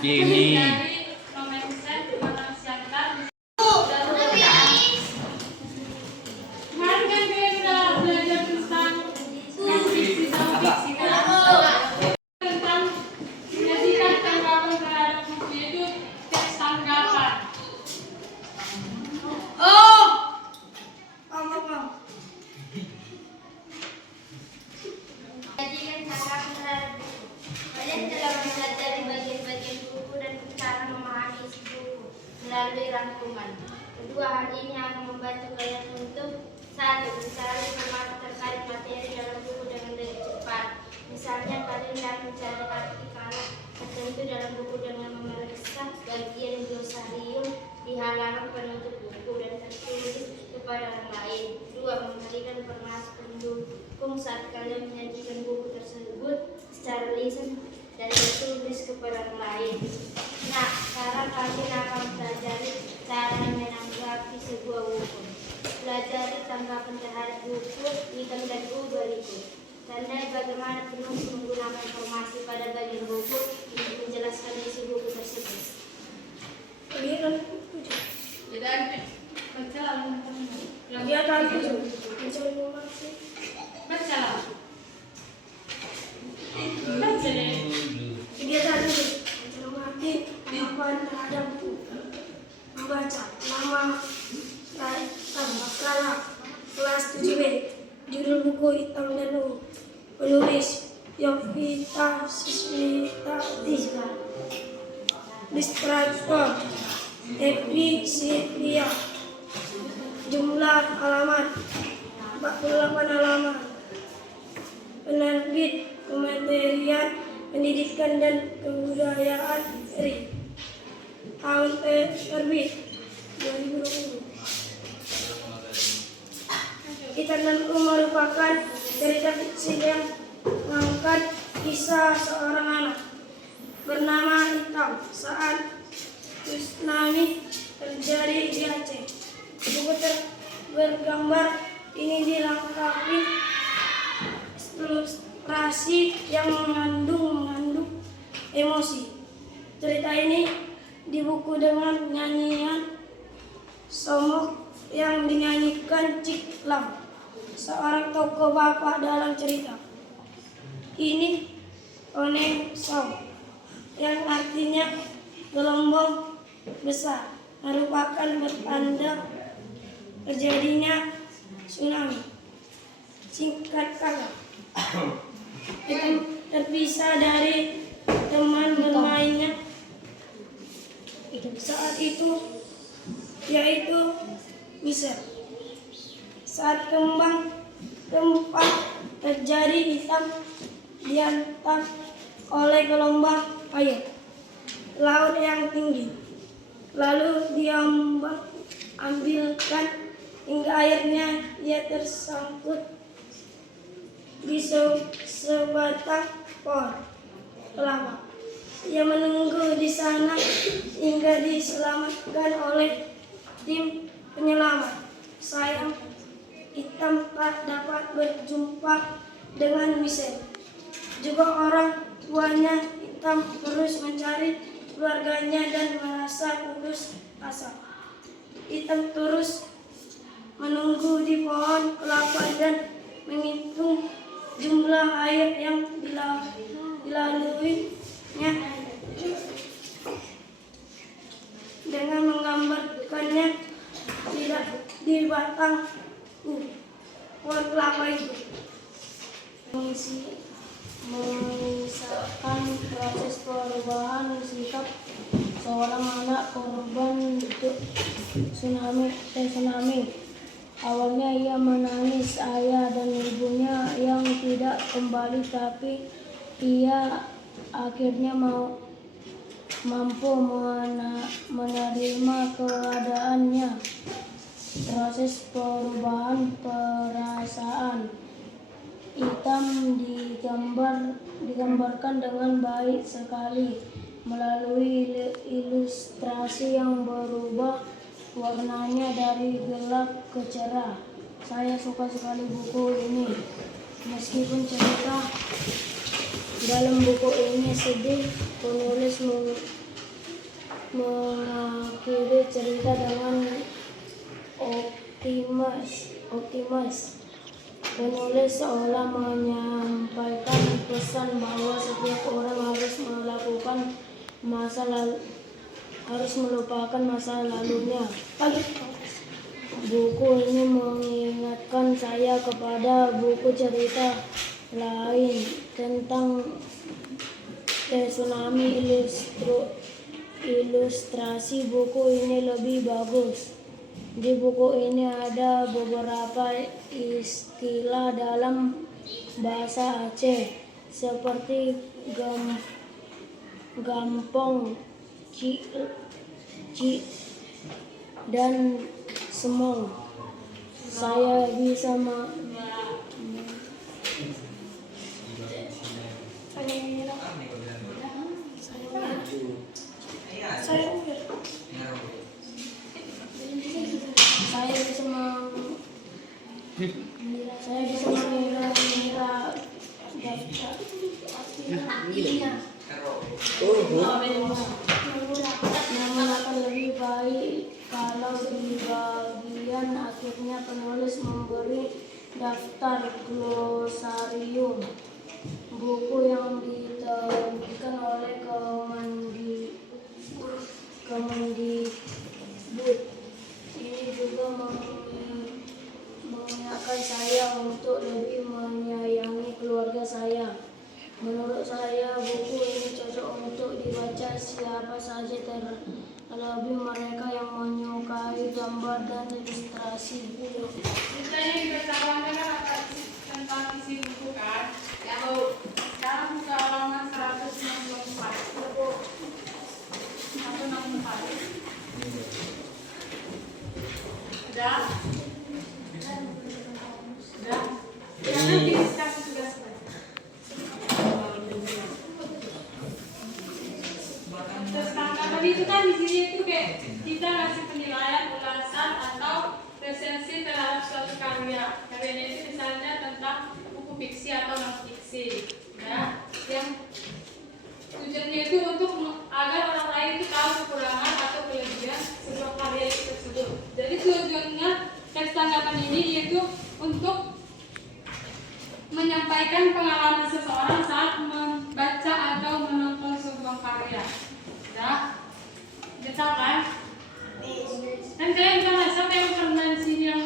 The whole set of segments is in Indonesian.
Kini melalui rangkuman. Kedua, hal ini akan membantu kalian untuk satu, mencari informasi terkait materi dalam buku dengan lebih cepat. Misalnya, kalian dapat mencari arti kata tertentu dalam buku dengan memeriksa bagian glosarium di halaman penutup buku dan tertulis kepada orang lain. Dua, memberikan informasi pendukung saat kalian menyajikan buku tersebut secara lisan dan tertulis kepada orang lain. Nah, sekarang kalian akan pelajari cara menanggapi sebuah buku. Pelajari tanggapan terhadap buku, item dan buku berikut. Tandai bagaimana penulis menggunakan informasi pada bagian buku untuk menjelaskan isi buku tersebut. Terhadap buku, membaca nama kelas 7B, judul buku hitam dan ungu, penulis Yovita Siswita, ilustrator Evi Silvia, jumlah halaman 48 halaman, penerbit Kementerian Pendidikan dan Kebudayaan RI. Tahun terbit 2020. Ikan dan Ungu merupakan cerita fiksi yang mengangkat kisah seorang anak bernama Hitam saat tsunami terjadi di Aceh. Buku bergambar ini dilengkapi ilustrasi yang mengandung emosi. Cerita ini di buku dengan nyanyian Somok yang dinyanyikan Cik Lam, seorang tokoh bapak dalam cerita. Ini Oneng Song, yang artinya gelombang besar, merupakan bertanda terjadinya tsunami. Singkat kata, itu terpisah dari teman bermainnya saat itu, yaitu Michelle. Saat kembang tempat terjadi, Hitam dihantam oleh gelombang air laut yang tinggi, lalu diambilkan hingga akhirnya ia tersangkut di sebatang pohon kelapa. Ia menunggu di sana hingga diselamatkan oleh tim penyelamat. Sayang, Hitam tak dapat berjumpa dengan Michelle. Juga orang tuanya. Hitam terus mencari keluarganya dan merasa putus asa. Hitam terus menunggu di pohon kelapa dan menghitung jumlah air yang dilaluinya dengan menggambarkannya di batang pohon kelapa itu. Mengisahkan proses perubahan sikap seorang anak korban tsunami. Awalnya ia menangis ayah dan ibunya yang tidak kembali, tapi ia akhirnya mampu menerima keadaannya. Proses perubahan perasaan Hitam digambarkan dengan baik sekali melalui ilustrasi yang berubah warnanya dari gelap ke cerah. Saya suka sekali buku ini, meskipun cerita Dalam buku ini sedih penulis mengakhiri cerita dengan optimis. Penulis seolah menyampaikan pesan bahwa setiap orang harus melupakan masa lalunya. Buku ini mengingatkan saya kepada buku cerita lain tentang tsunami. Ilustrasi buku ini lebih bagus. Di buku ini ada beberapa istilah dalam bahasa Aceh seperti gampong, ci, dan semong. Saya bisa mengira namun akan lebih baik kalau di bagian akhirnya penulis memberi daftar glosarium buku yang diterbitkan oleh Kemendikbud. Ini juga mengingatkan saya untuk lebih menyayangi keluarga saya. Menurut saya buku ini cocok untuk dibaca siapa saja, terlebih mereka yang menyukai gambar dan ilustrasi. Kita yang bersama kan tentang isi buku kan. Kalau sekarang buka halaman 164. 164. Sudah? Sudah? Nanti dikasih tugas lagi. Terus tanggapan itu kan di sini itu kayak kita ngasih penilaian, ulasan atau resensi terhadap suatu karya. Karyanya itu misalnya tentang buku fiksi atau non fiksi, ya. Yang tujuannya itu untuk agar orang lain itu tahu kekurangan atau kelebihan sebuah karya itu tersebut. Jadi tujuannya teks tanggapan ini yaitu untuk menyampaikan pengalaman seseorang saat membaca atau menonton sebuah karya. Ya, kita kan? Dan kalian bisa siapa yang pernah di sini yang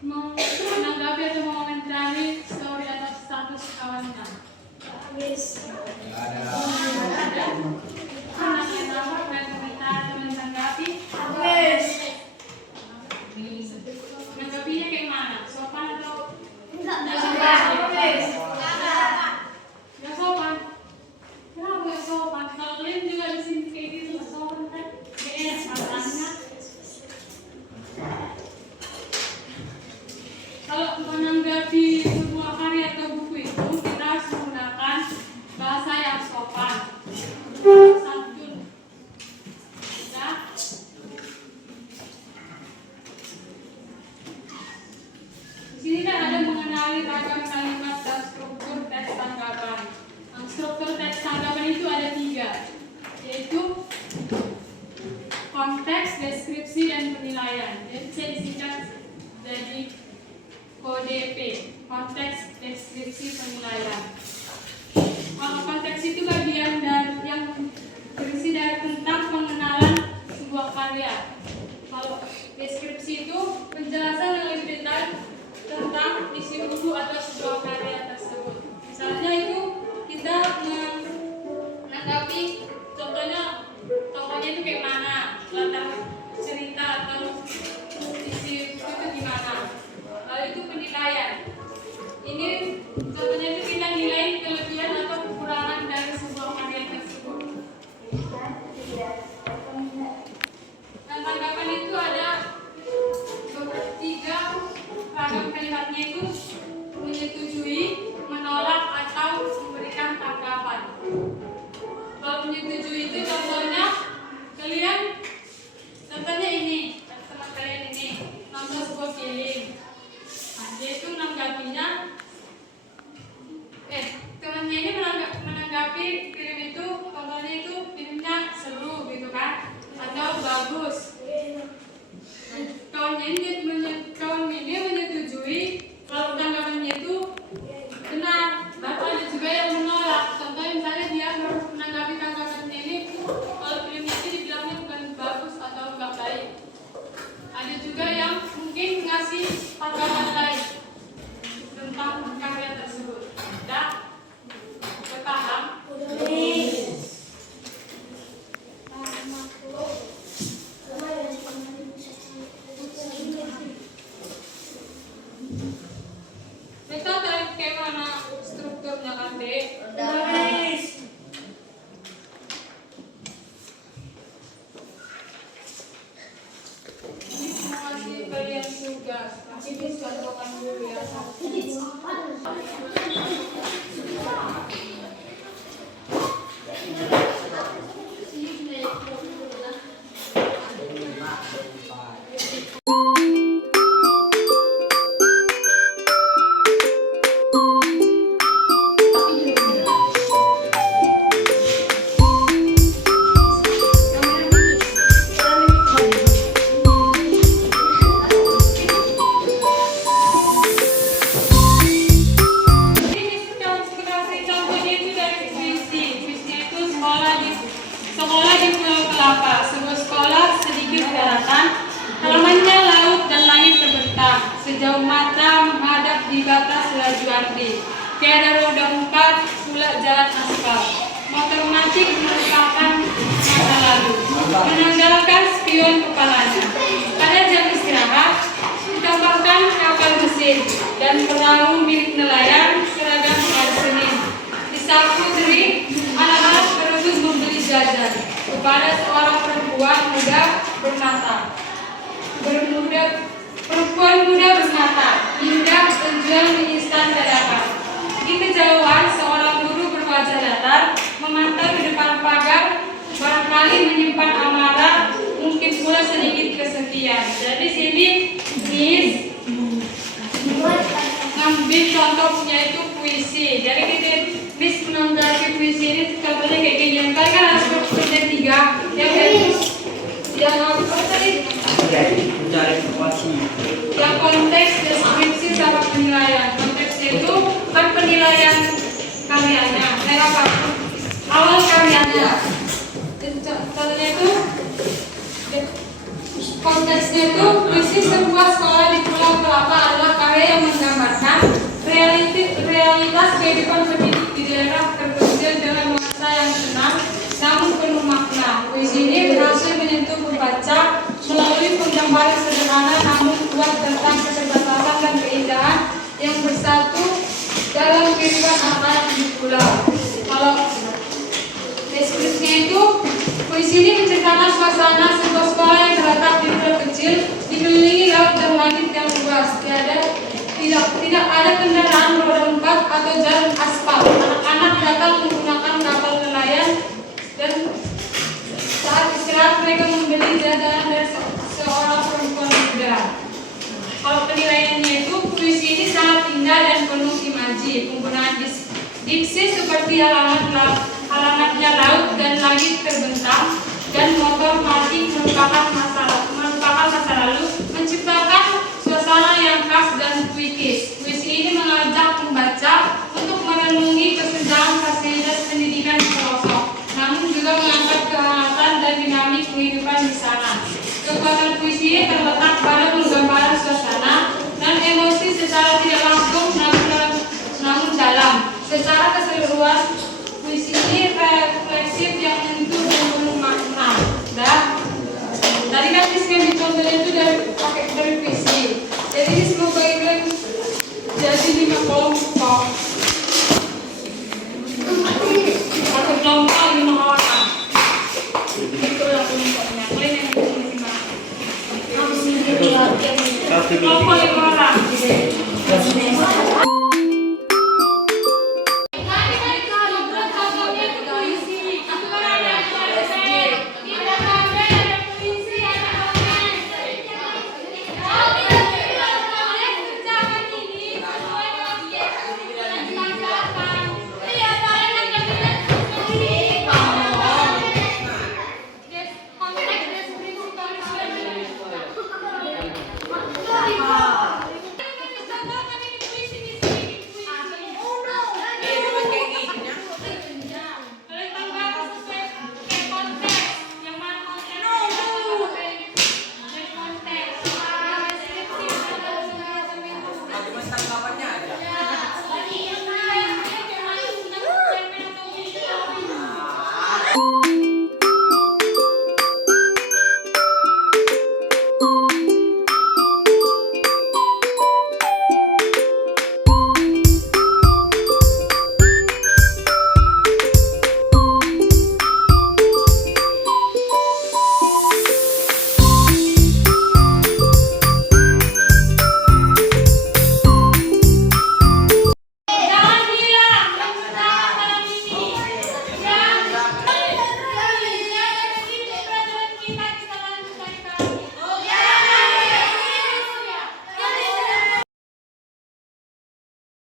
menanggapi atau mengomentari story atau status kawannya? Ada? Pernah yang tahu komentar atau menanggapi? Menanggapinya kayak mana? Sopan atau tidak sopan? Nggak sopan. Kenapa nggak sopan? Kalau kalian juga di sini kayak gitu nggak sopan kan? Kayak alasannya. Kalau menanggapi sebuah karya atau buku itu kita harus menggunakan bahasa yang sopan, santun. Ya. Di sini kan ada mengenali ragam kalimat dan struktur teks tanggapan. Struktur teks tanggapan itu ada 3, yaitu konteks, deskripsi, dan penilaian. Jadi saya disingkat jadi KDP, konteks, deskripsi, penilaian. Kalau konteks itu bagian dari yang berisi dari tentang pengenalan sebuah karya. Kalau deskripsi itu penjelasan yang lebih detail tentang isi buku atau sebuah karya tersebut. Misalnya itu kita menanggapi Sekolah di Pulau Kelapa, sebuah sekolah sedikit daratan, halamannya laut dan langit terbentang, sejauh mata menghadap di batas laju arti. Tiada roda empat, pula jalan aspal. Motor matic merupakan masa lalu, menanggalkan spion kepalanya. Pada jam istirahat, ditambahkan kapal mesin dan perahu milik nelayan seragam hari Senin. Di saku terik, anak-anak berebut membeli jajan kepada seorang perempuan muda bermata. Perempuan muda bermata, indah penjual mie instan dadakan. Di kejauhan, seorang guru berwajah datar memantau di depan pagar, barangkali menyimpan amarah, mungkin pula sedikit kesepian. Jadi sini Miss ngambil contohnya itu puisi. Jadi kita Miss menanggapi puisi ini contohnya kayak gini. Yang kali kan harus kerja 3. Yang apa tadi? Mencari informasi. Yang konteks deskripsi sama penilaian. Konteksnya itu kan penilaian karyanya. Apa? Awal karyanya. Contohnya itu konteksnya itu puisi sebuah sekolah di Pulau Kelapa adalah karya yang menggambarkan realitas kehidupan pendidik di daerah terpencil dengan nuansa yang tenang namun penuh makna. Puisi ini berhasil menyentuh pembaca melalui penggambaran sederhana namun kuat tentang keterbatasan dan keindahan yang bersatu dalam kehidupan anak di pulau. Kalau deskripsinya itu, puisi ini menceritakan suasana sebuah sekolah yang terletak di pulau kecil, dikelilingi laut dan langit yang luas. Tidak ada kendaraan roda 4 atau jalan aspal. Anak-anak datang menggunakan kapal nelayan dan saat istirahat mereka membeli jajanan dari seorang perempuan muda. Kalau penilaiannya itu, puisi ini sangat indah dan penuh imaji. Penggunaan diksi seperti halamannya laut dan langit terbentang dan motor matic merupakan masa lalu, menciptakan suasana yang khas dan puitis. Puisi ini mengajak pembaca untuk merenungi kesenjangan fasilitas pendidikan di pelosok, namun juga mengangkat kehangatan dan dinamik kehidupan di sana. Kekuatan puisi ini terletak pada penggambaran suasana dan emosi secara tidak langsung namun dalam. Secara keseluruhan,